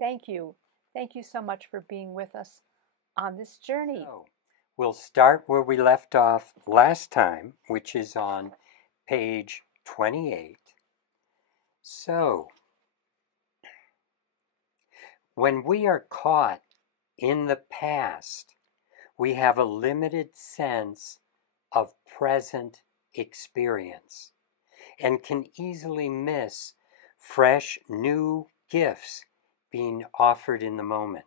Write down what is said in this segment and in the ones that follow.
Thank you. Thank you so much for being with us on this journey. So, we'll start where we left off last time, which is on page 28. So, when we are caught in the past, we have a limited sense of present experience and can easily miss fresh, new gifts being offered in the moment.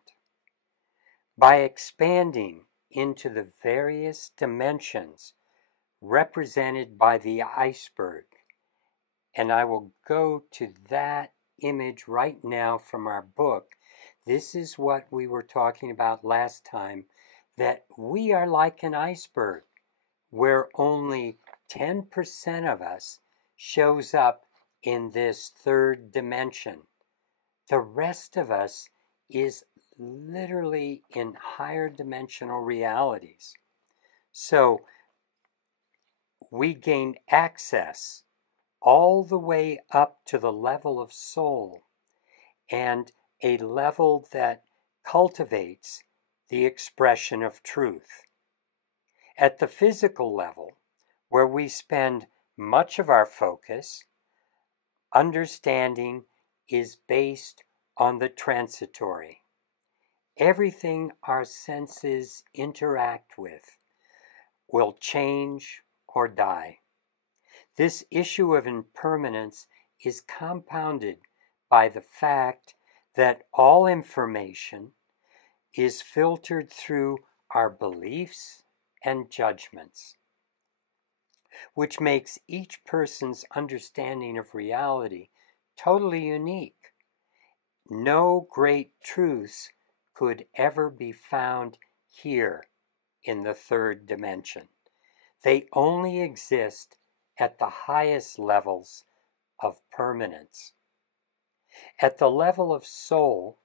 By expanding into the various dimensions represented by the iceberg, and I will go to that image right now from our book. This is what we were talking about last time, that we are like an iceberg where only 10% of us shows up in this third dimension. The rest of us is literally in higher dimensional realities. So we gain access all the way up to the level of soul, and a level that cultivates the expression of truth. At the physical level, where we spend much of our focus, understanding is based on the transitory. Everything our senses interact with will change or die. This issue of impermanence is compounded by the fact that all information is filtered through our beliefs and judgments, which makes each person's understanding of reality totally unique. No great truths could ever be found here in the third dimension. They only exist at the highest levels of permanence. At the level of soul,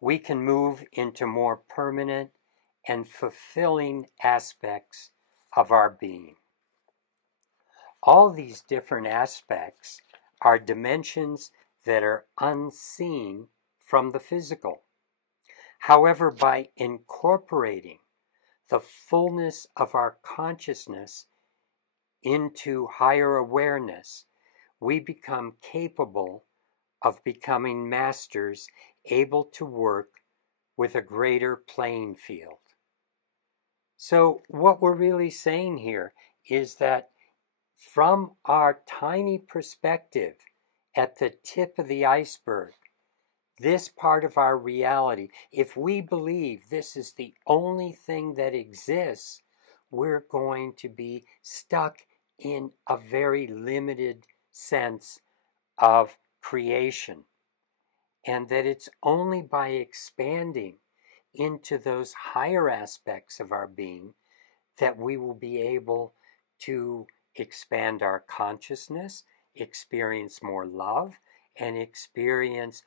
we can move into more permanent and fulfilling aspects of our being. All these different aspects are dimensions that are unseen from the physical. However, by incorporating the fullness of our consciousness into higher awareness, we become capable of becoming masters able to work with a greater playing field. So what we're really saying here is that from our tiny perspective at the tip of the iceberg, this part of our reality, if we believe this is the only thing that exists, we're going to be stuck in a very limited sense of creation. And that it's only by expanding into those higher aspects of our being that we will be able to expand our consciousness, experience more love, and experience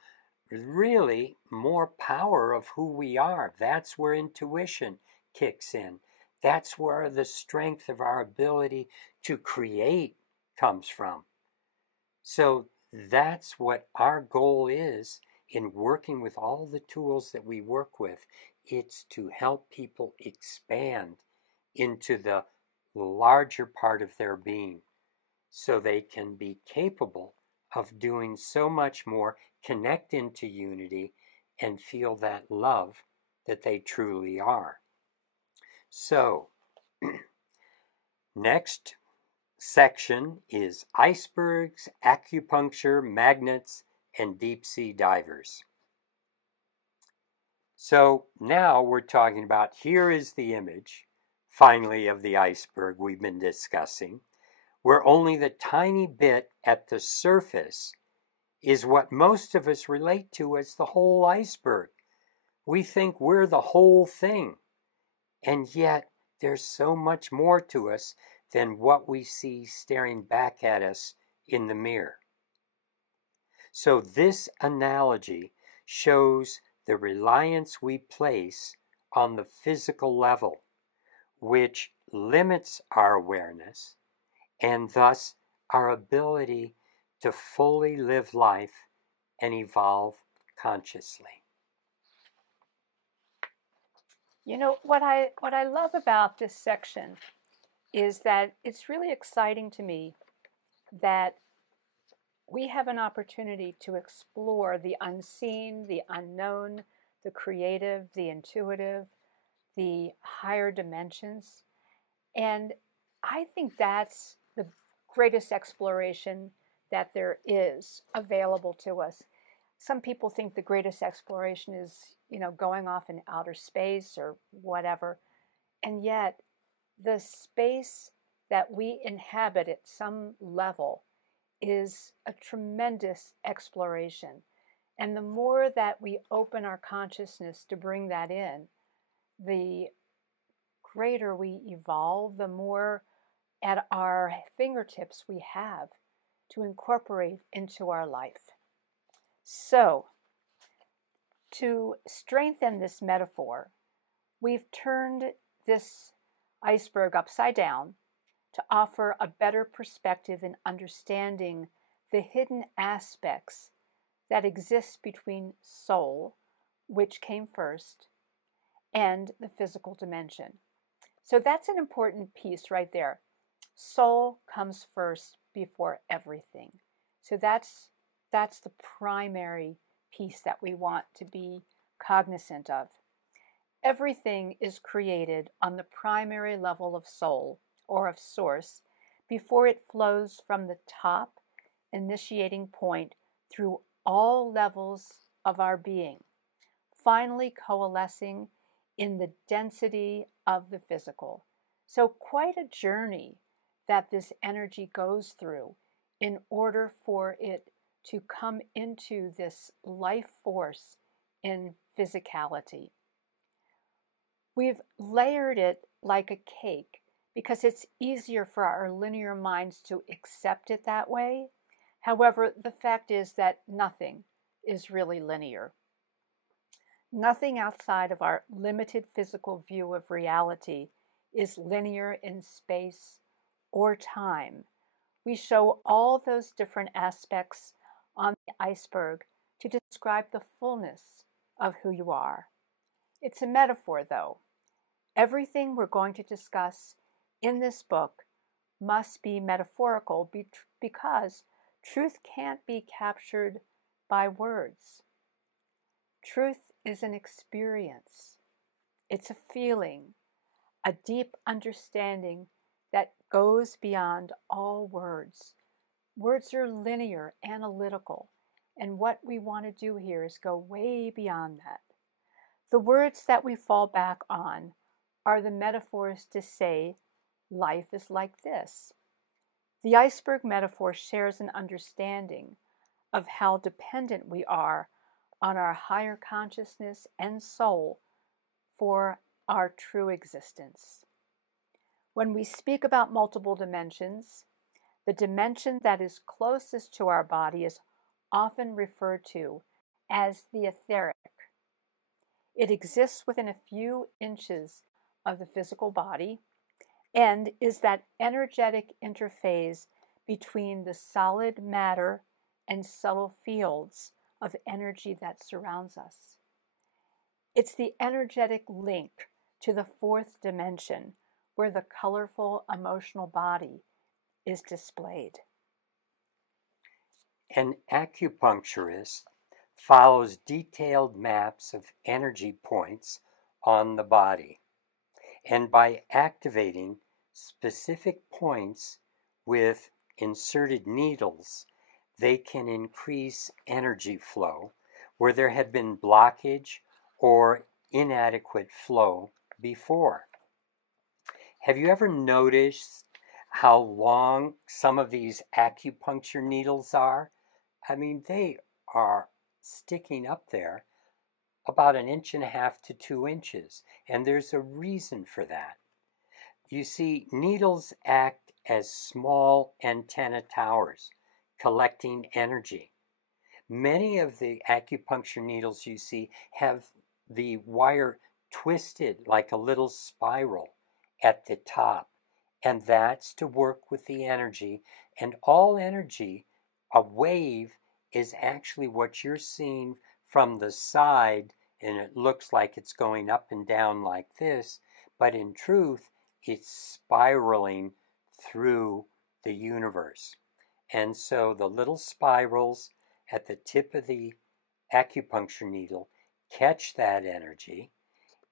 really more power of who we are. That's where intuition kicks in. That's where the strength of our ability to create comes from. So that's what our goal is in working with all the tools that we work with. It's to help people expand into the larger part of their being so they can be capable of doing so much more, connect into unity, and feel that love that they truly are. So, next section is icebergs, acupuncture, magnets, and deep sea divers. So now we're talking about, here is the image, finally, of the iceberg we've been discussing, where only the tiny bit at the surface is what most of us relate to as the whole iceberg. We think we're the whole thing, and yet there's so much more to us than what we see staring back at us in the mirror. So this analogy shows the reliance we place on the physical level, which limits our awareness and thus our ability to fully live life and evolve consciously. You know, what I love about this section is that it's really exciting to me that we have an opportunity to explore the unseen, the unknown, the creative, the intuitive, the higher dimensions. And I think that's the greatest exploration that there is available to us. Some people think the greatest exploration is, going off in outer space or whatever. And yet, the space that we inhabit at some level is a tremendous exploration. And the more that we open our consciousness to bring that in, the greater we evolve, the more at our fingertips we have to incorporate into our life. So, to strengthen this metaphor, we've turned this iceberg upside down to offer a better perspective in understanding the hidden aspects that exist between soul, which came first, and the physical dimension. So that's an important piece right there. Soul comes first before everything. So that's the primary piece that we want to be cognizant of. Everything is created on the primary level of soul or of source before it flows from the top initiating point through all levels of our being, finally coalescing in the density of the physical. So quite a journey that this energy goes through in order for it to come into this life force in physicality. We've layered it like a cake because it's easier for our linear minds to accept it that way. However, the fact is that nothing is really linear. Nothing outside of our limited physical view of reality is linear in space or time. We show all those different aspects on the iceberg to describe the fullness of who you are. It's a metaphor, though. Everything we're going to discuss in this book must be metaphorical because truth can't be captured by words. Truth is an experience. It's a feeling, a deep understanding that goes beyond all words. Words are linear, analytical, and what we want to do here is go way beyond that. The words that we fall back on are the metaphors to say life is like this. The iceberg metaphor shares an understanding of how dependent we are on our higher consciousness and soul for our true existence. When we speak about multiple dimensions, the dimension that is closest to our body is often referred to as the etheric. It exists within a few inches of the physical body and is that energetic interface between the solid matter and subtle fields of energy that surrounds us. It's the energetic link to the fourth dimension where the colorful emotional body is displayed. An acupuncturist follows detailed maps of energy points on the body, and by activating specific points with inserted needles, they can increase energy flow where there had been blockage or inadequate flow before. Have you ever noticed how long some of these acupuncture needles are? I mean, they are sticking up there about 1.5 to 2 inches, and there's a reason for that. You see, needles act as small antenna towers, collecting energy. Many of the acupuncture needles you see have the wire twisted like a little spiral at the top, and that's to work with the energy. And all energy, a wave, is actually what you're seeing from the side and it looks like it's going up and down like this, but in truth, it's spiraling through the universe. And so the little spirals at the tip of the acupuncture needle catch that energy,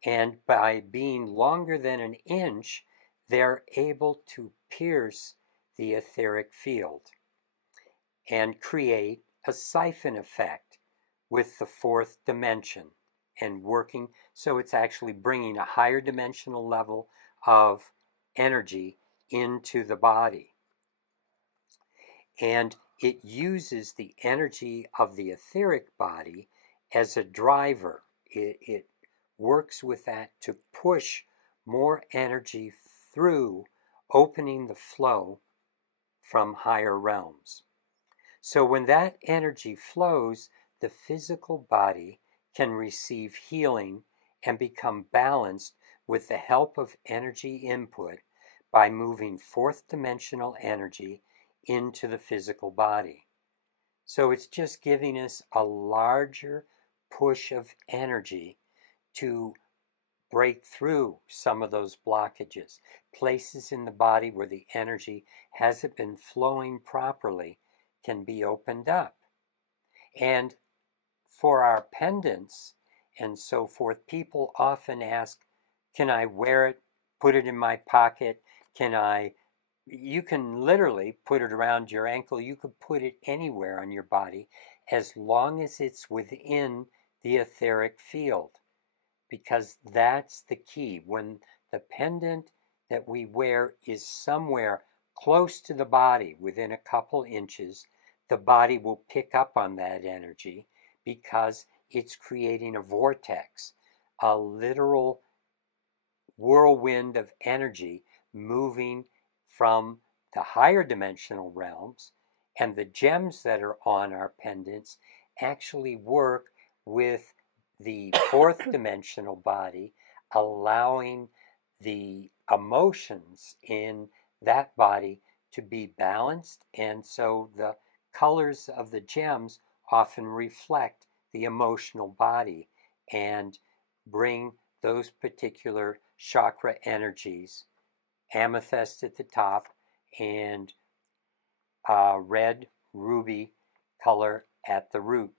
and by being longer than an inch, they're able to pierce the etheric field and create a siphon effect with the fourth dimension and working. So it's actually bringing a higher dimensional level of energy into the body. And it uses the energy of the etheric body as a driver. It works with that to push more energy through, opening the flow from higher realms. So when that energy flows, the physical body can receive healing and become balanced with the help of energy input by moving fourth dimensional energy into the physical body. So it's just giving us a larger push of energy to break through some of those blockages, places in the body where the energy hasn't been flowing properly can be opened up. And for our pendants and so forth, people often ask, can I wear it, put it in my pocket? You can literally put it around your ankle. You could put it anywhere on your body as long as it's within the etheric field, because that's the key. When the pendant that we wear is somewhere close to the body, within a couple inches, the body will pick up on that energy because it's creating a vortex, a literal whirlwind of energy moving from the higher dimensional realms. And the gems that are on our pendants actually work with the fourth dimensional body, allowing the emotions in that body to be balanced. And so the colors of the gems often reflect the emotional body and bring those particular chakra energies, amethyst at the top and red ruby color at the root,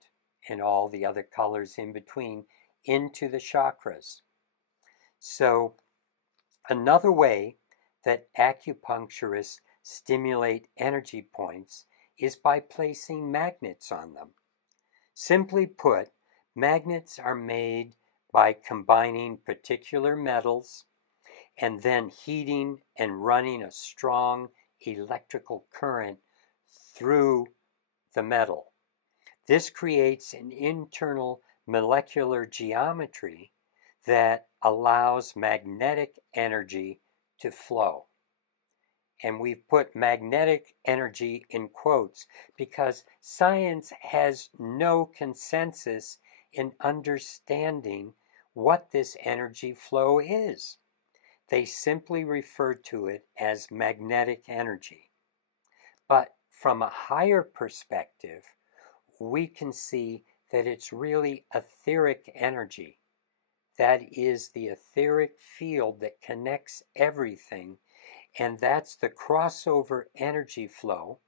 and all the other colors in between, into the chakras. So another way that acupuncturists stimulate energy points is by placing magnets on them. Simply put, magnets are made by combining particular metals and then heating and running a strong electrical current through the metal. This creates an internal molecular geometry that allows magnetic energy to flow. And we've put magnetic energy in quotes because science has no consensus in understanding what this energy flow is. They simply refer to it as magnetic energy. But from a higher perspective, we can see that it's really etheric energy. That is the etheric field that connects everything, and that's the crossover energy flow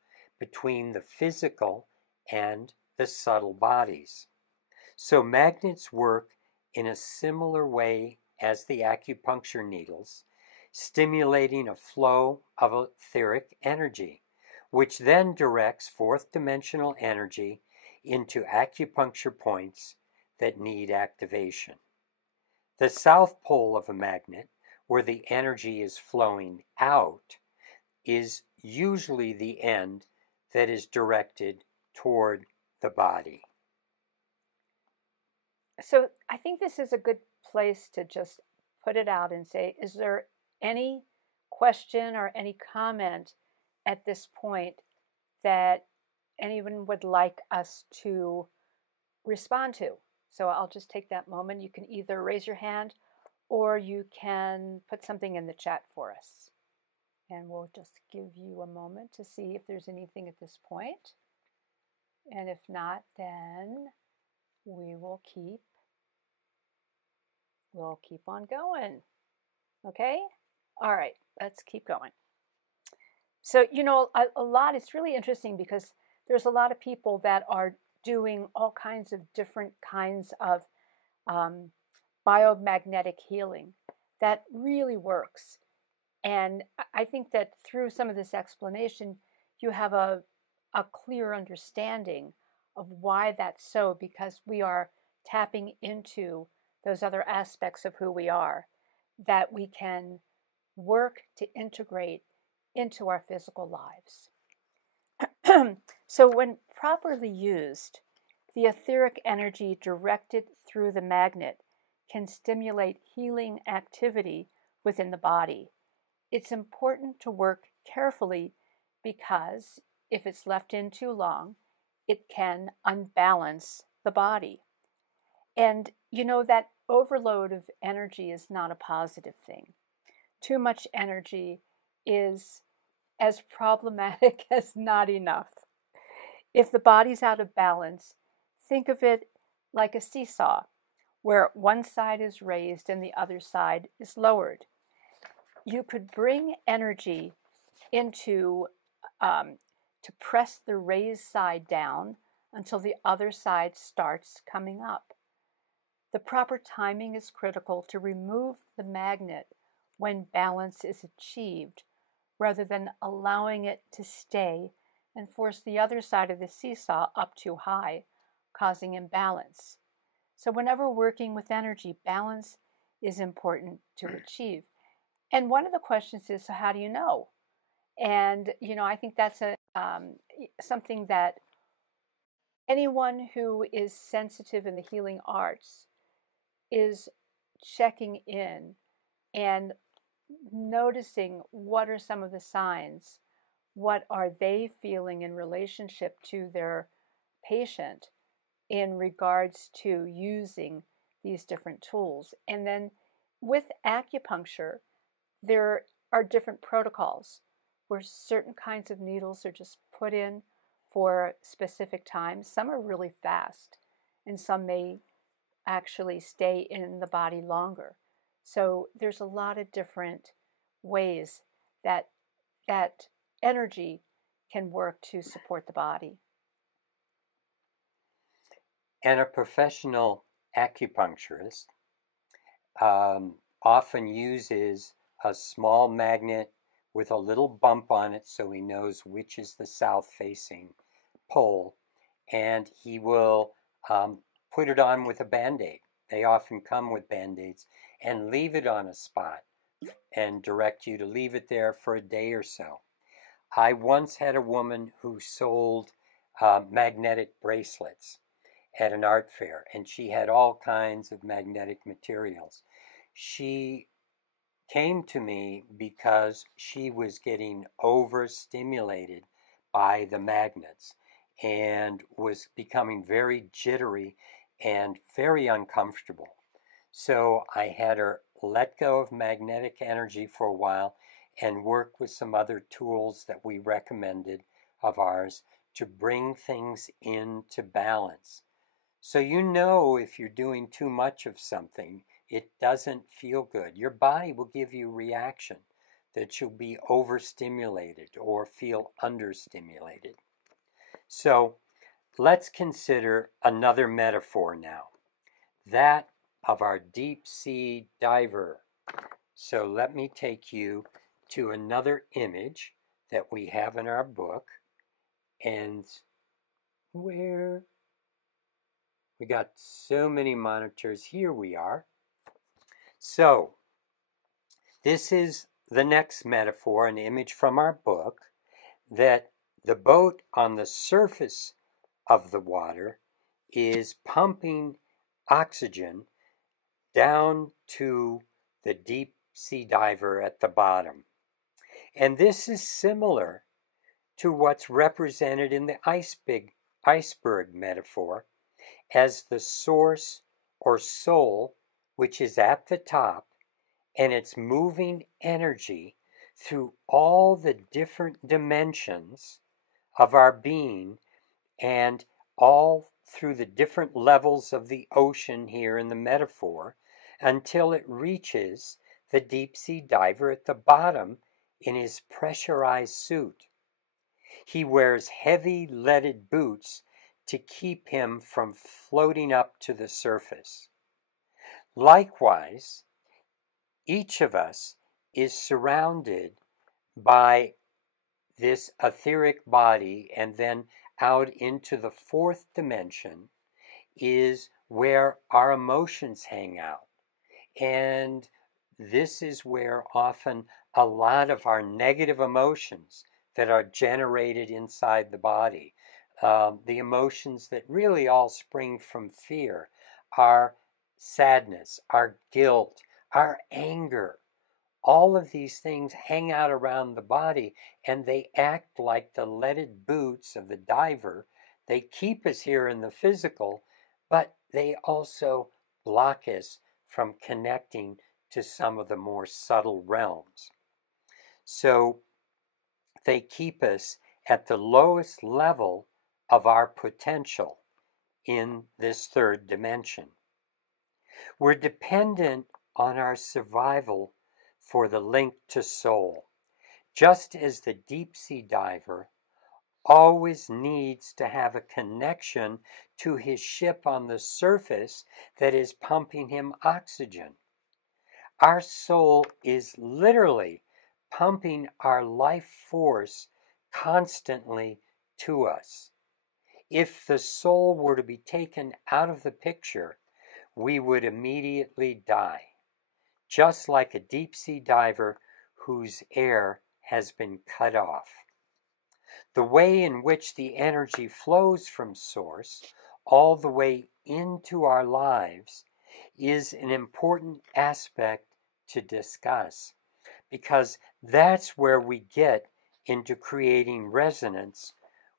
between the physical and the subtle bodies. So magnets work in a similar way as the acupuncture needles, stimulating a flow of etheric energy, which then directs fourth dimensional energy into acupuncture points that need activation. The south pole of a magnet, where the energy is flowing out, is usually the end that is directed toward the body. So I think this is a good place to just put it out and say, is there any question or any comment at this point that anyone would like us to respond to? So I'll just take that moment. You can either raise your hand or you can put something in the chat for us. And we'll just give you a moment to see if there's anything at this point. And if not, then we will keep we'll keep on going. Okay? All right, let's keep going. So, a lot, it's really interesting because there's a lot of people that are doing all kinds of different kinds of biomagnetic healing that really works. And I think that through some of this explanation, you have a clear understanding of why that's so, because we are tapping into those other aspects of who we are that we can work to integrate into our physical lives. So when properly used, the etheric energy directed through the magnet can stimulate healing activity within the body. It's important to work carefully because if it's left in too long, it can unbalance the body. And that overload of energy is not a positive thing. Too much energy is as problematic as not enough. If the body's out of balance, think of it like a seesaw, where one side is raised and the other side is lowered. You could bring energy into to press the raised side down until the other side starts coming up. The proper timing is critical to remove the magnet when balance is achieved, rather than allowing it to stay and force the other side of the seesaw up too high, causing imbalance. So whenever working with energy, balance is important to achieve. And one of the questions is, so how do you know? And, I think that's something that anyone who is sensitive in the healing arts is checking in and noticing what are some of the signs, what are they feeling in relationship to their patient in regards to using these different tools. And then with acupuncture, there are different protocols where certain kinds of needles are just put in for specific times. Some are really fast, and some may actually stay in the body longer. So there's a lot of different ways that energy can work to support the body. And a professional acupuncturist often uses a small magnet with a little bump on it so he knows which is the south-facing pole, and he will put it on with a Band-Aid. They often come with Band-Aids, and leave it on a spot and direct you to leave it there for a day or so. I once had a woman who sold magnetic bracelets at an art fair, and she had all kinds of magnetic materials. She came to me because she was getting overstimulated by the magnets and was becoming very jittery and very uncomfortable. So I had her let go of magnetic energy for a while and work with some other tools that we recommended of ours to bring things into balance. So if you're doing too much of something, it doesn't feel good. Your body will give you a reaction that you'll be overstimulated or feel understimulated. So let's consider another metaphor now, that of our deep sea diver. So let me take you to another image that we have in our book, and where we got so many monitors, here we are. So this is the next metaphor, an image from our book, that the boat on the surface of the water is pumping oxygen down to the deep sea diver at the bottom. And this is similar to what's represented in the iceberg metaphor as the source or soul, which is at the top, and it's moving energy through all the different dimensions of our being and all through the different levels of the ocean here in the metaphor, until it reaches the deep sea diver at the bottom in his pressurized suit. He wears heavy leaded boots to keep him from floating up to the surface. Likewise, each of us is surrounded by this etheric body, and then out into the fourth dimension is where our emotions hang out. And this is where often a lot of our negative emotions that are generated inside the body, the emotions that really all spring from fear, our sadness, our guilt, our anger, all of these things hang out around the body, and they act like the leaded boots of the diver. They keep us here in the physical, but they also block us from connecting to some of the more subtle realms. So they keep us at the lowest level of our potential in this third dimension. We're dependent on our survival for the link to soul, just as the deep sea diver always needs to have a connection to his ship on the surface that is pumping him oxygen. Our soul is literally pumping our life force constantly to us. If the soul were to be taken out of the picture, we would immediately die, just like a deep sea diver whose air has been cut off. The way in which the energy flows from source all the way into our lives is an important aspect to discuss, because that's where we get into creating resonance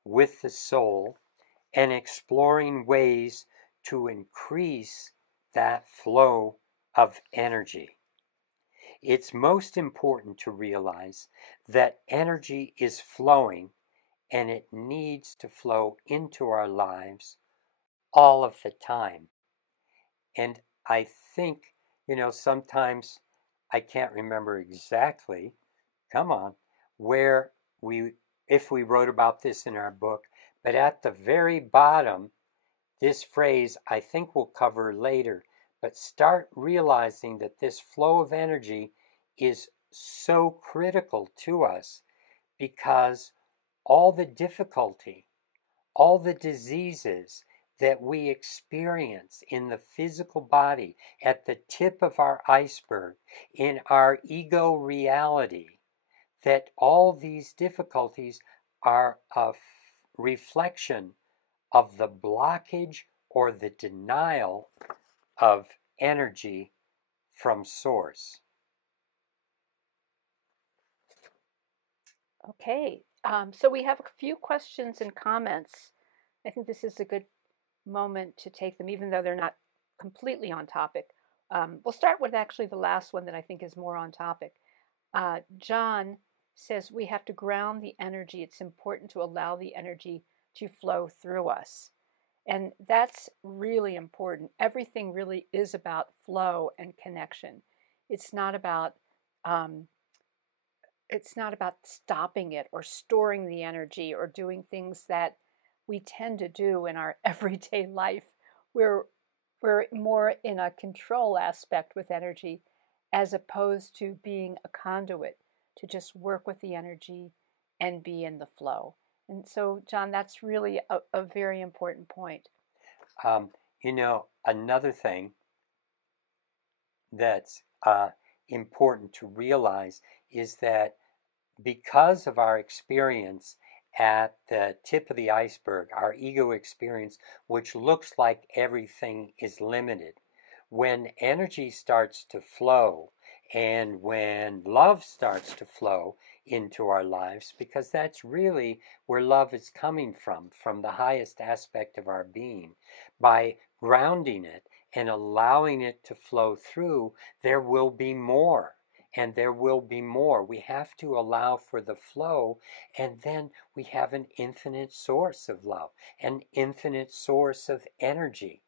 with the soul and exploring ways to increase that flow of energy. It's most important to realize that energy is flowing, and it needs to flow into our lives all of the time. And I think, sometimes I can't remember exactly, where if we wrote about this in our book, but at the very bottom, this phrase I think we'll cover later, but start realizing that this flow of energy is so critical to us, because all the difficulty, all the diseases that we experience in the physical body, at the tip of our iceberg, in our ego reality, that all these difficulties are a reflection of the blockage or the denial of energy from source. Okay, so we have a few questions and comments. I think this is a good moment to take them, even though they're not completely on topic. We'll start with actually the last one that I think is more on topic. John says we have to ground the energy. It's important to allow the energy to flow through us. And that's really important. Everything really is about flow and connection. It's not about stopping it or storing the energy or doing things that we tend to do in our everyday life. We're more in a control aspect with energy, as opposed to being a conduit to just work with the energy and be in the flow. And so, John, that's really a very important point. Another thing that's important to realize is that because of our experience at the tip of the iceberg, our ego experience, which looks like everything is limited, when energy starts to flow and when love starts to flow into our lives, because that's really where love is coming from the highest aspect of our being, by grounding it and allowing it to flow through, there will be more. And there will be more. We have to allow for the flow, and then we have an infinite source of love, an infinite source of energy.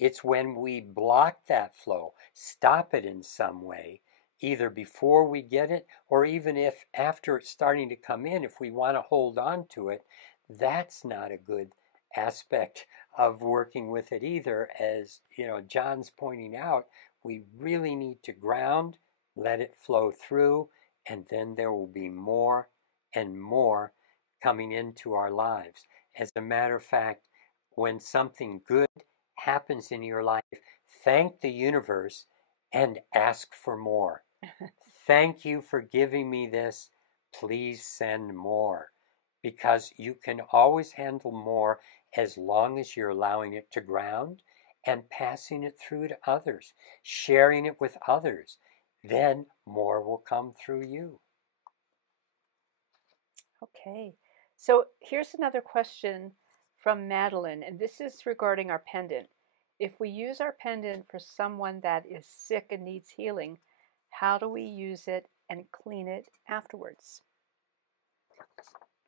It's when we block that flow, stop it in some way, either before we get it or even if after it's starting to come in, if we want to hold on to it, that's not a good aspect of working with it either. As you know, John's pointing out, we really need to ground, let it flow through, and then there will be more and more coming into our lives. As a matter of fact, when something good happens in your life, thank the universe and ask for more. Thank you for giving me this. Please send more. Because you can always handle more as long as you're allowing it to ground and passing it through to others, sharing it with others. Then more will come through you. Okay, so here's another question from Madeline, and this is regarding our pendant. If we use our pendant for someone that is sick and needs healing, how do we use it and clean it afterwards?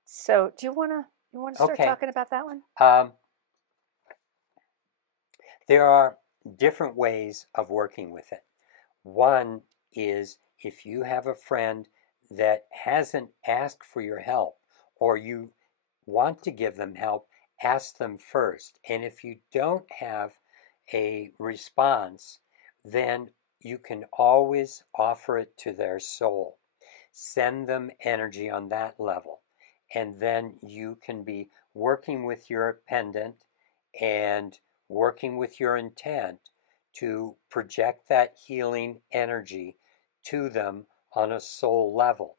So, do you want to start talking about that one? There are different ways of working with it. One is if you have a friend that hasn't asked for your help, or you want to give them help, ask them first. And if you don't have a response, then you can always offer it to their soul. Send them energy on that level. And then you can be working with your pendant and working with your intent to project that healing energy to them on a soul level.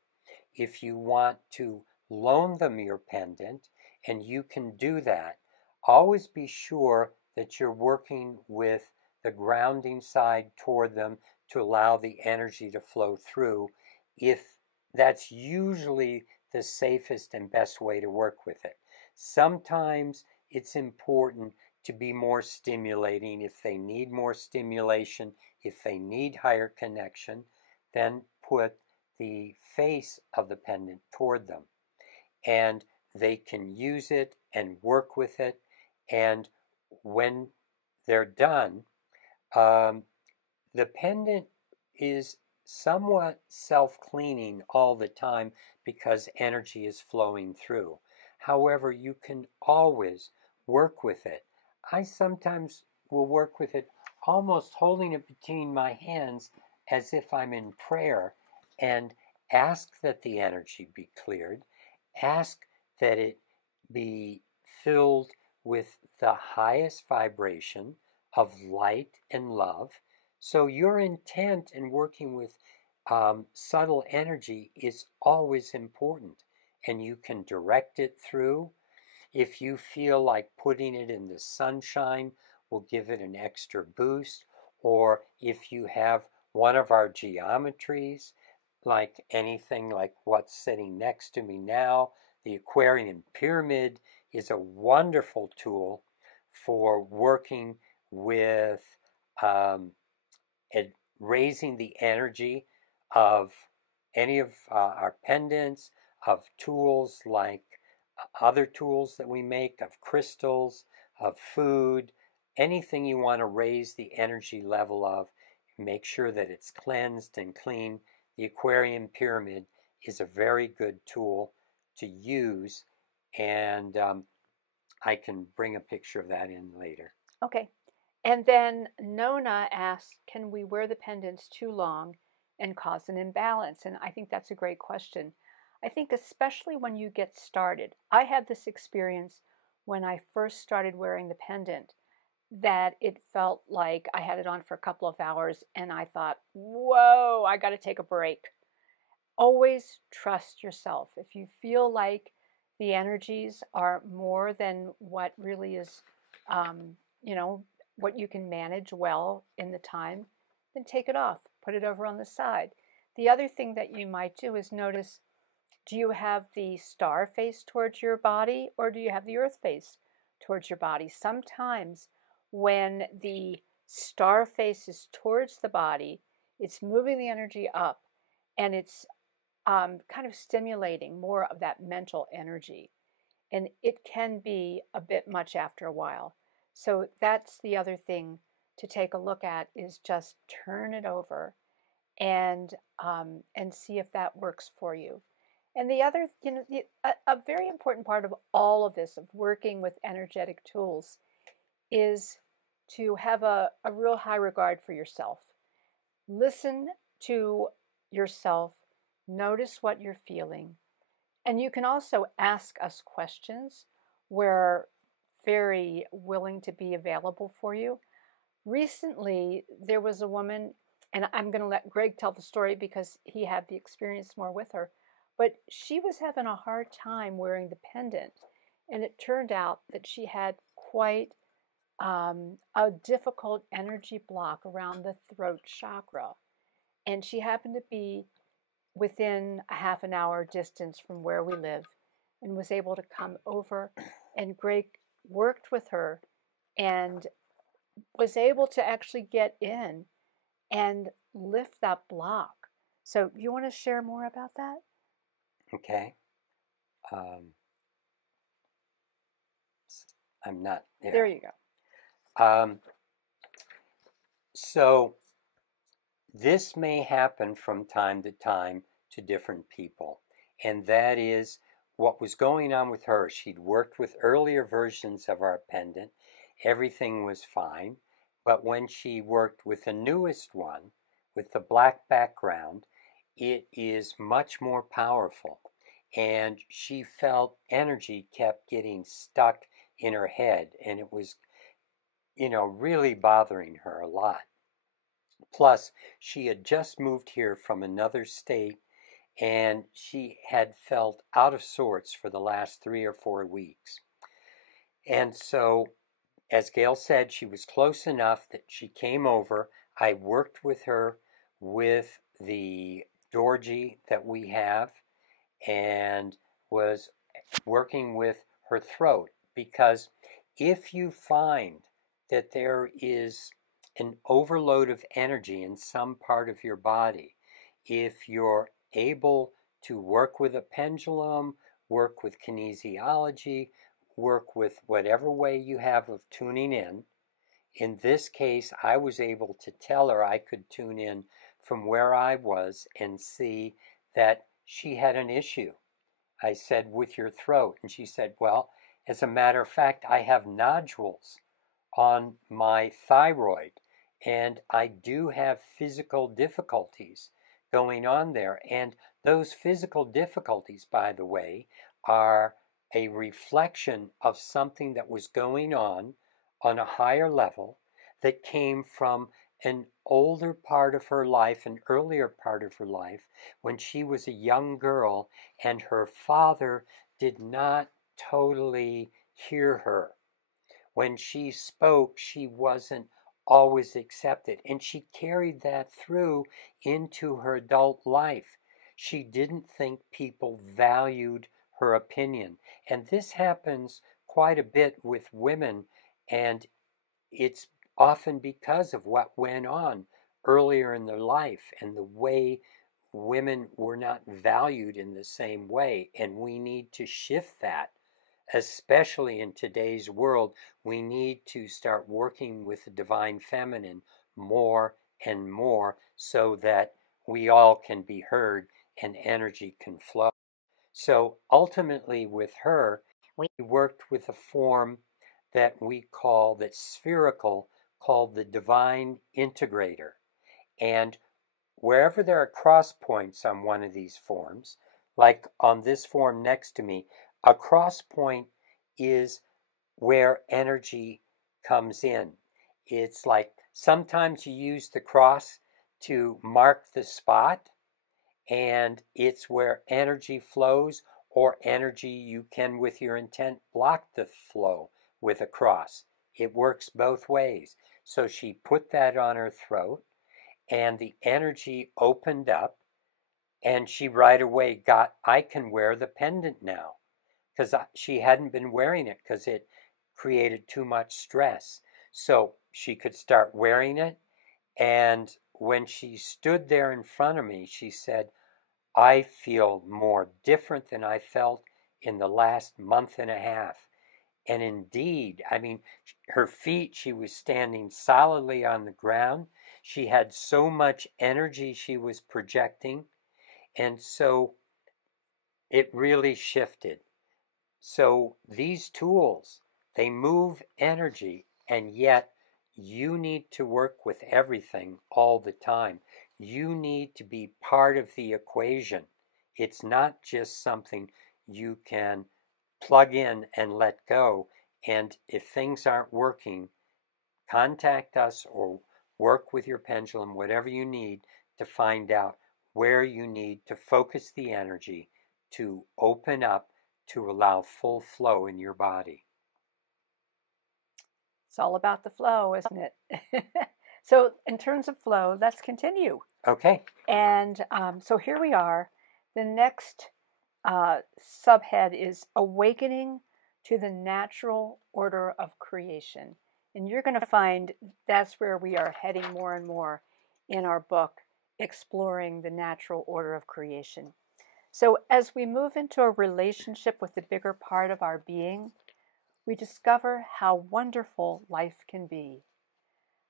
If you want to loan them your pendant, and you can do that, always be sure that you're working with the grounding side toward them to allow the energy to flow through. If that's usually the safest and best way to work with it. Sometimes it's important to be more stimulating. If they need more stimulation, if they need higher connection, then put the face of the pendant toward them. And they can use it and work with it. And when they're done, the pendant is somewhat self-cleaning all the time because energy is flowing through. However, you can always work with it. I sometimes will work with it almost holding it between my hands as if I'm in prayer and ask that the energy be cleared, ask that it be filled with the highest vibration of light and love. So your intent in working with subtle energy is always important, and you can direct it through. If you feel like putting it in the sunshine will give it an extra boost, or if you have one of our geometries, like anything like what's sitting next to me now, the Aquarian Pyramid is a wonderful tool for working with raising the energy of any of our pendants, of tools like other tools that we make, of crystals, of food, anything you want to raise the energy level of. Make sure that it's cleansed and clean. The Aquarian Pyramid is a very good tool to use, and I can bring a picture of that in later. Okay. And then Nona asks, can we wear the pendants too long and cause an imbalance? And I think that's a great question. I think especially when you get started. I had this experience when I first started wearing the pendant, that it felt like I had it on for a couple of hours and I thought, whoa, I got to take a break. Always trust yourself. If you feel like the energies are more than what really is, what you can manage well in the time, then take it off, put it over on the side. The other thing that you might do is notice, do you have the star face towards your body or do you have the earth face towards your body? Sometimes when the star face is towards the body, it's moving the energy up and it's kind of stimulating more of that mental energy. And it can be a bit much after a while. So that's the other thing to take a look at, is just turn it over and see if that works for you. And the other, a very important part of all of this, of working with energetic tools, is to have a real high regard for yourself. Listen to yourself, notice what you're feeling, and you can also ask us questions. We're very willing to be available for you. Recently, there was a woman, and I'm going to let Greg tell the story because he had the experience more with her, but she was having a hard time wearing the pendant. And it turned out that she had quite a difficult energy block around the throat chakra. And she happened to be within a half an hour distance from where we live and was able to come over. And Greg worked with her and was able to actually get in and lift that block. So you want to share more about that? Okay. I'm not there. There you go. So this may happen from time to time to different people, and that is what was going on with her. She'd worked with earlier versions of our pendant. Everything was fine, but when she worked with the newest one, with the black background, it is much more powerful, and she felt energy kept getting stuck in her head, and it was, really bothering her a lot. Plus, she had just moved here from another state, and she had felt out of sorts for the last 3 or 4 weeks. And so, as Gail said, she was close enough that she came over. I worked with her with the Dorji that we have, and was working with her throat, because if you find that there is an overload of energy in some part of your body, if you're able to work with a pendulum, work with kinesiology, work with whatever way you have of tuning in this case, I was able to tell her I could tune in from where I was and see that she had an issue. I said, with your throat. And she said, well, as a matter of fact, I have nodules on my thyroid, and I do have physical difficulties going on there. And those physical difficulties, by the way, are a reflection of something that was going on a higher level, that came from an older part of her life, an earlier part of her life, when she was a young girl and her father did not totally hear her. When she spoke, she wasn't always accepted, and she carried that through into her adult life. She didn't think people valued her opinion, and this happens quite a bit with women, and it's often because of what went on earlier in their life and the way women were not valued in the same way. And we need to shift that, especially in today's world. We need to start working with the divine feminine more and more, so that we all can be heard and energy can flow. So ultimately with her, we worked with a form that we call, that's spherical, called the Divine Integrator. And wherever there are cross points on one of these forms, like on this form next to me, a cross point is where energy comes in. It's like sometimes you use the cross to mark the spot, and it's where energy flows, or energy you can, with your intent, block the flow with a cross. It works both ways. So she put that on her throat, and the energy opened up, and she right away got, I can wear the pendant now, because she hadn't been wearing it because it created too much stress. So she could start wearing it, and when she stood there in front of me, she said, I feel more different than I felt in the last month and a half. And indeed, I mean, her feet, she was standing solidly on the ground. She had so much energy she was projecting. And so it really shifted. So these tools, they move energy, and yet you need to work with everything all the time. You need to be part of the equation. It's not just something you can plug in and let go. And if things aren't working, contact us or work with your pendulum, whatever you need, to find out where you need to focus the energy to open up to allow full flow in your body. It's all about the flow, isn't it? So in terms of flow, let's continue. Okay. And so here we are. The next subhead is Awakening to the Natural Order of Creation. And you're going to find that's where we are heading more and more in our book, Exploring the Natural Order of Creation. So as we move into a relationship with the bigger part of our being, we discover how wonderful life can be.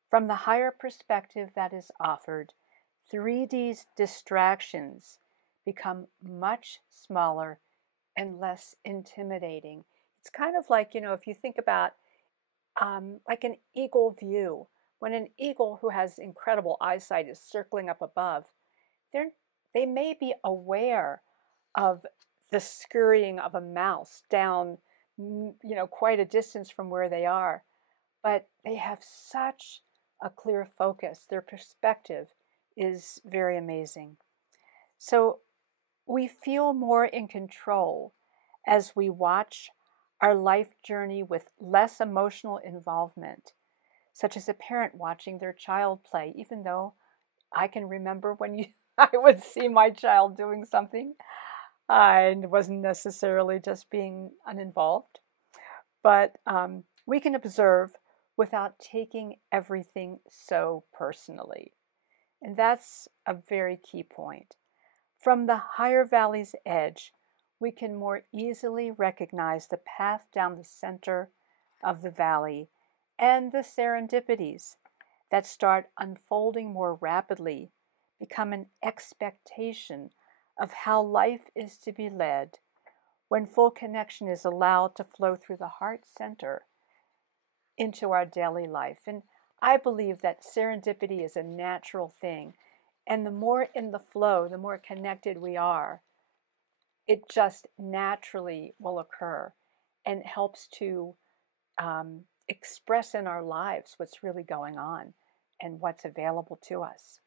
From the higher perspective that is offered, 3D's distractions become much smaller and less intimidating. It's kind of like, if you think about like an eagle view. When an eagle who has incredible eyesight is circling up above, they may be aware of the scurrying of a mouse down, quite a distance from where they are, but they have such a clear focus. Their perspective is very amazing. So we feel more in control as we watch our life journey with less emotional involvement, such as a parent watching their child play, even though I can remember when I would see my child doing something. I wasn't necessarily just being uninvolved, but we can observe without taking everything so personally. And that's a very key point. From the higher valley's edge, we can more easily recognize the path down the center of the valley and the serendipities that start unfolding more rapidly become an expectation of how life is to be led when full connection is allowed to flow through the heart center into our daily life. And I believe that serendipity is a natural thing. And the more in the flow, the more connected we are, it just naturally will occur and helps to express in our lives what's really going on and what's available to us.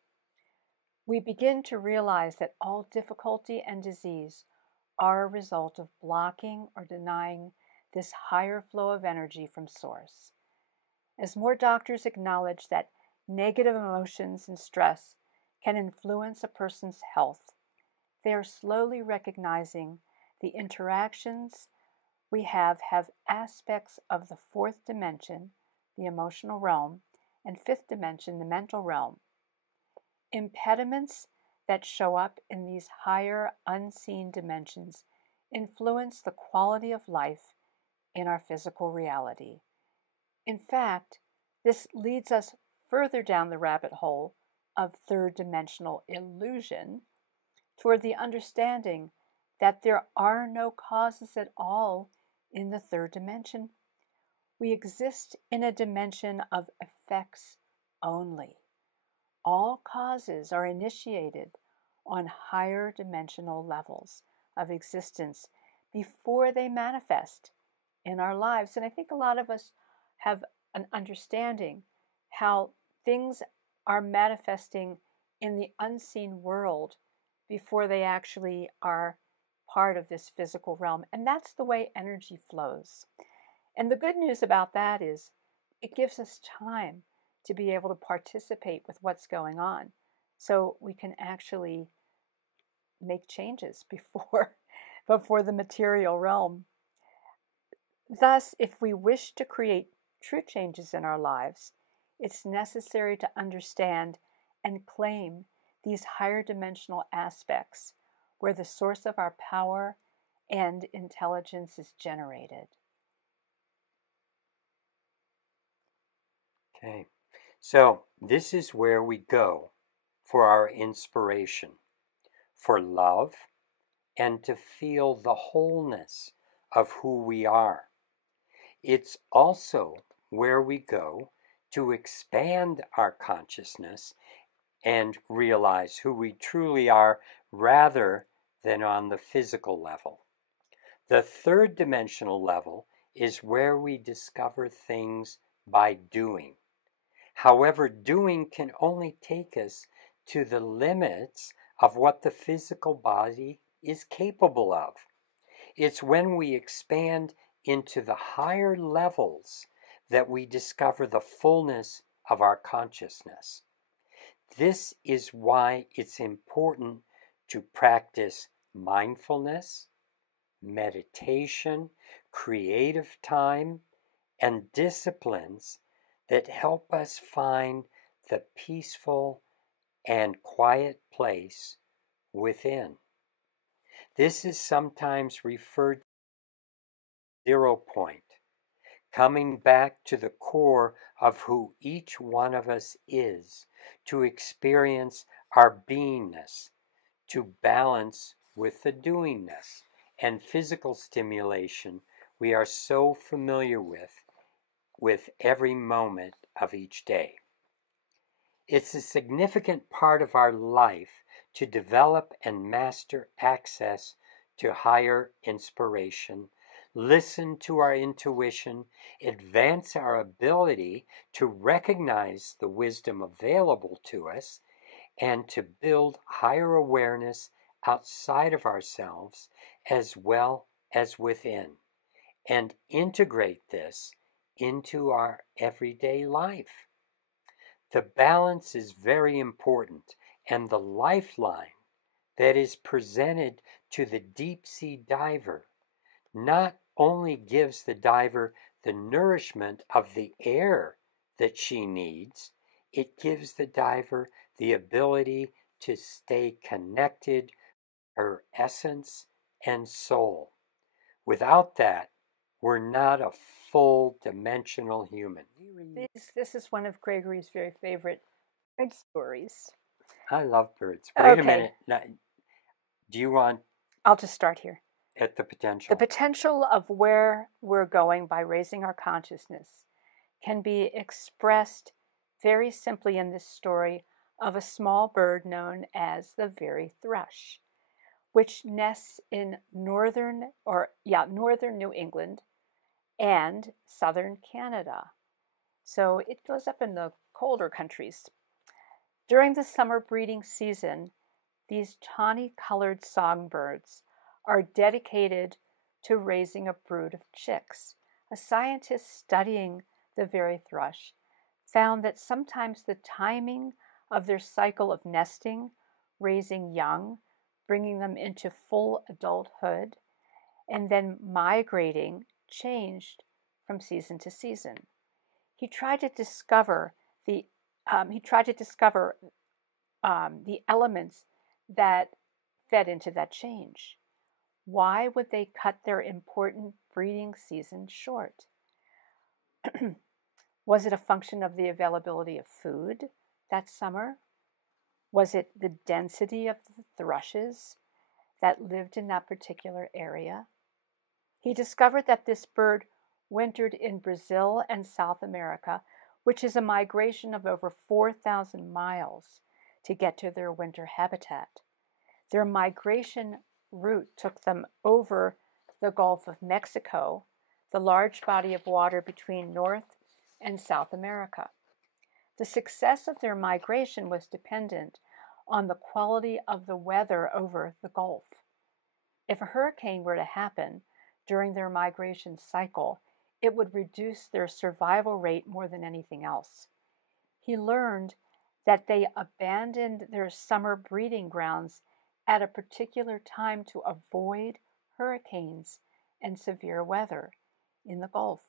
We begin to realize that all difficulty and disease are a result of blocking or denying this higher flow of energy from Source. As more doctors acknowledge that negative emotions and stress can influence a person's health, they are slowly recognizing the interactions we have aspects of the fourth dimension, the emotional realm, and fifth dimension, the mental realm. Impediments that show up in these higher unseen dimensions influence the quality of life in our physical reality. In fact, this leads us further down the rabbit hole of third dimensional illusion toward the understanding that there are no causes at all in the third dimension. We exist in a dimension of effects only. All causes are initiated on higher dimensional levels of existence before they manifest in our lives. And I think a lot of us have an understanding how things are manifesting in the unseen world before they actually are part of this physical realm. And that's the way energy flows. And the good news about that is it gives us time to be able to participate with what's going on so we can actually make changes before the material realm. Thus, if we wish to create true changes in our lives, it's necessary to understand and claim these higher dimensional aspects where the source of our power and intelligence is generated. Okay. So this is where we go for our inspiration, for love, and to feel the wholeness of who we are. It's also where we go to expand our consciousness and realize who we truly are rather than on the physical level. The third dimensional level is where we discover things by doing. However, doing can only take us to the limits of what the physical body is capable of. It's when we expand into the higher levels that we discover the fullness of our consciousness. This is why it's important to practice mindfulness, meditation, creative time, and disciplines that help us find the peaceful and quiet place within. This is sometimes referred to as 0 point, coming back to the core of who each one of us is, to experience our beingness, to balance with the doingness and physical stimulation we are so familiar with every moment of each day. It's a significant part of our life to develop and master access to higher inspiration, listen to our intuition, advance our ability to recognize the wisdom available to us, and to build higher awareness outside of ourselves as well as within, and integrate this into our everyday life. The balance is very important, and the lifeline that is presented to the deep sea diver not only gives the diver the nourishment of the air that she needs, it gives the diver the ability to stay connected to her essence and soul. Without that, we're not a full dimensional human. This is one of Gregory's very favorite bird stories. I love birds. Wait a Okay. minute. Now, do you want I'll just start here. at the potential? The potential of where we're going by raising our consciousness can be expressed very simply in this story of a small bird known as the very thrush, which nests in northern New England and southern Canada. So it goes up in the colder countries. During the summer breeding season, these tawny-colored songbirds are dedicated to raising a brood of chicks. A scientist studying the very thrush found that sometimes the timing of their cycle of nesting, raising young, bringing them into full adulthood, and then migrating changed from season to season. He tried to discover the elements that fed into that change. Why would they cut their important breeding season short? Was it a function of the availability of food that summer? Was it the density of the thrushes that lived in that particular area? He discovered that this bird wintered in Brazil and South America, which is a migration of over 4,000 miles to get to their winter habitat. Their migration route took them over the Gulf of Mexico, the large body of water between North and South America. The success of their migration was dependent on the quality of the weather over the Gulf. If a hurricane were to happen during their migration cycle, it would reduce their survival rate more than anything else. He learned that they abandoned their summer breeding grounds at a particular time to avoid hurricanes and severe weather in the Gulf.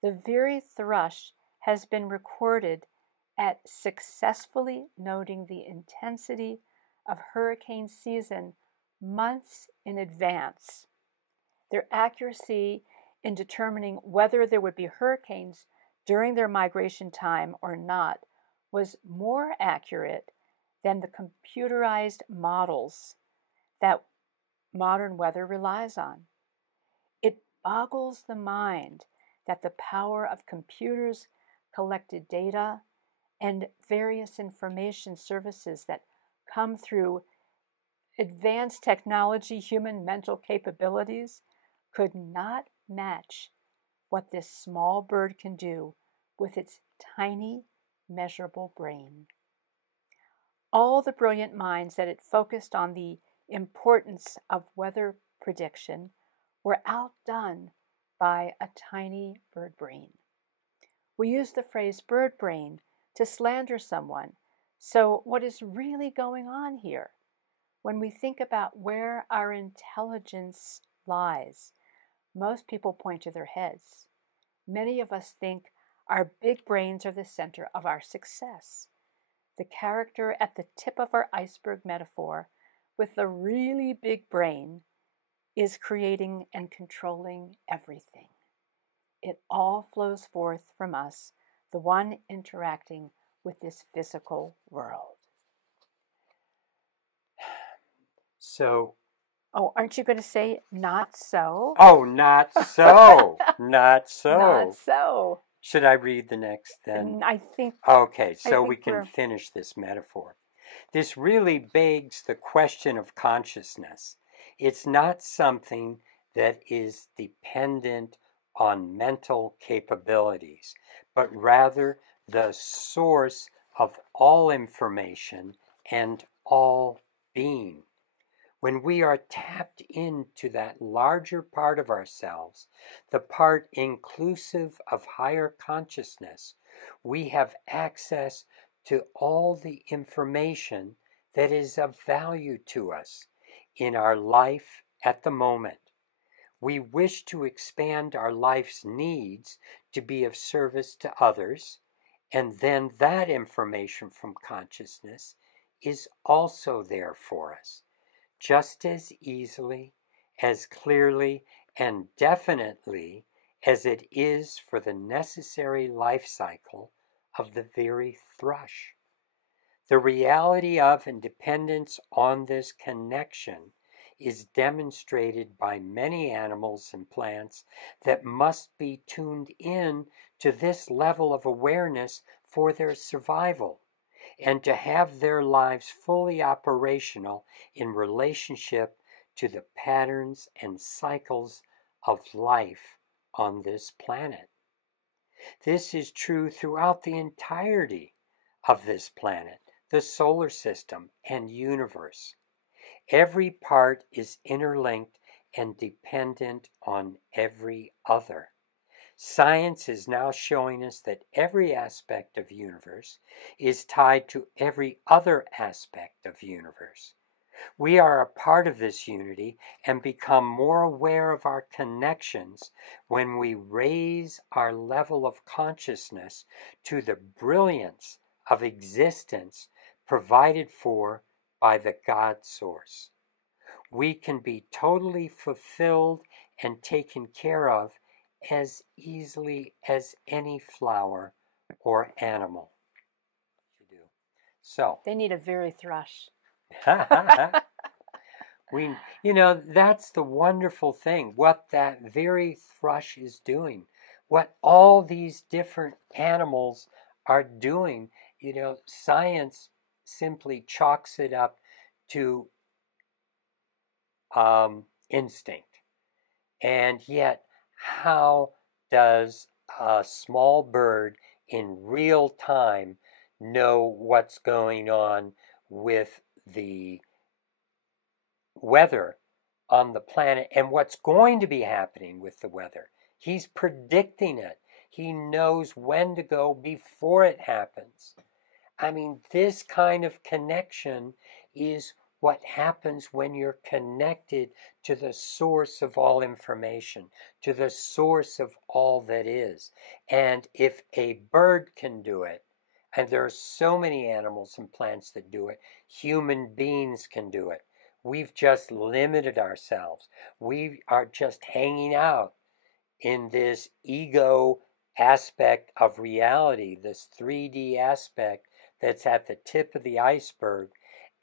The very thrush has been recorded at successfully noting the intensity of hurricane season months in advance. Their accuracy in determining whether there would be hurricanes during their migration time or not was more accurate than the computerized models that modern weather relies on. It boggles the mind that the power of computers' collected data and various information services that come through advanced technology, human mental capabilities, could not match what this small bird can do with its tiny, measurable brain. All the brilliant minds that it focused on the importance of weather prediction were outdone by a tiny bird brain. We use the phrase bird brain to slander someone. So what is really going on here? When we think about where our intelligence lies, most people point to their heads. Many of us think our big brains are the center of our success. The character at the tip of our iceberg metaphor with the really big brain is creating and controlling everything. It all flows forth from us, the one interacting with this physical world. So, oh, aren't you going to say not so? Oh, not so. Not so. Not so. Should I read the next then? I think. Okay, so we can finish this metaphor. This really begs the question of consciousness. It's not something that is dependent on mental capabilities, but rather the source of all information and all being. When we are tapped into that larger part of ourselves, the part inclusive of higher consciousness, we have access to all the information that is of value to us in our life at the moment. We wish to expand our life's needs to be of service to others, and then that information from consciousness is also there for us, just as easily, as clearly, and definitely as it is for the necessary life cycle of the very thrush. The reality of and dependence on this connection is demonstrated by many animals and plants that must be tuned in to this level of awareness for their survival and to have their lives fully operational in relationship to the patterns and cycles of life on this planet. This is true throughout the entirety of this planet, the solar system, and universe. Every part is interlinked and dependent on every other. Science is now showing us that every aspect of universe is tied to every other aspect of universe. We are a part of this unity and become more aware of our connections when we raise our level of consciousness to the brilliance of existence provided for by the God Source. We can be totally fulfilled and taken care of as easily as any flower or animal. So they need a very thrush. That's the wonderful thing, what that very thrush is doing, what all these different animals are doing. Science simply chalks it up to instinct. And yet, how does a small bird in real time know what's going on with the weather on the planet and what's going to be happening with the weather? He's predicting it. He knows when to go before it happens. I mean, this kind of connection is what happens when you're connected to the source of all information, to the source of all that is. And if a bird can do it, and there are so many animals and plants that do it, human beings can do it. We've just limited ourselves. We are just hanging out in this ego aspect of reality, this 3D aspect that's at the tip of the iceberg,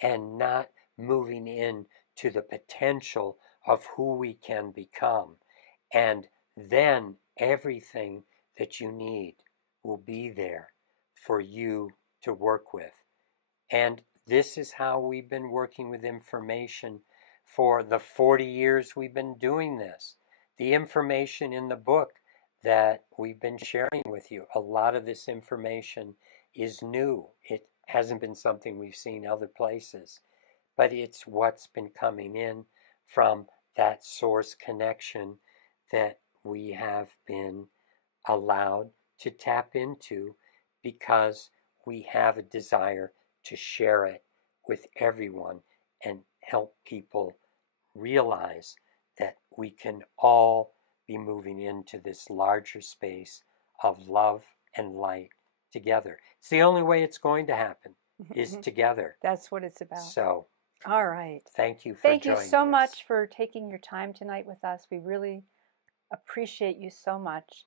and not moving in to the potential of who we can become. And then everything that you need will be there for you to work with. And this is how we've been working with information for the 40 years we've been doing this. The information in the book that we've been sharing with you, a lot of this information is new. It hasn't been something we've seen other places, but it's what's been coming in from that source connection that we have been allowed to tap into because we have a desire to share it with everyone and help people realize that we can all be moving into this larger space of love and light together. It's the only way it's going to happen is together. That's what it's about. So, all right. Thank you for Thank joining you so us. much for taking your time tonight with us. We really appreciate you so much.